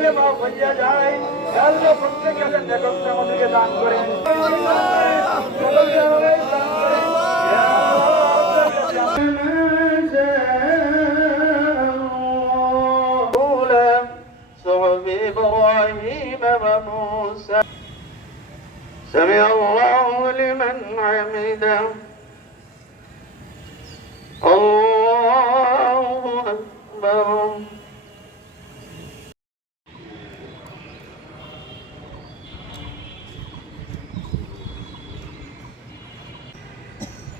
সকলে মাফ হইয়া যায় আল্লাহ প্রত্যেকে নেকস্ত আমাদেরকে দান করেন সকলকে আমাদের দান করেন। ইয়া رسولا صحب إبراهيم وموسى سمع الله لمن حمده الله أكبر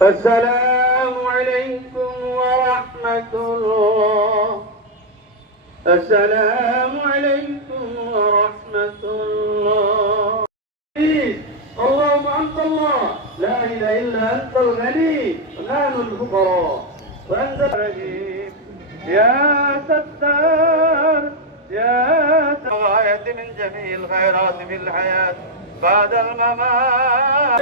السلام عليكم ورحمة الله. السلام عليكم ورحمة الله. اللهم أنت الله. لا إله إلا أنت الغني. ونحن الفقراء. وأنت الرحيم يا ستار. يا غاية من جميع الخيرات في الحياة. بعد الممات.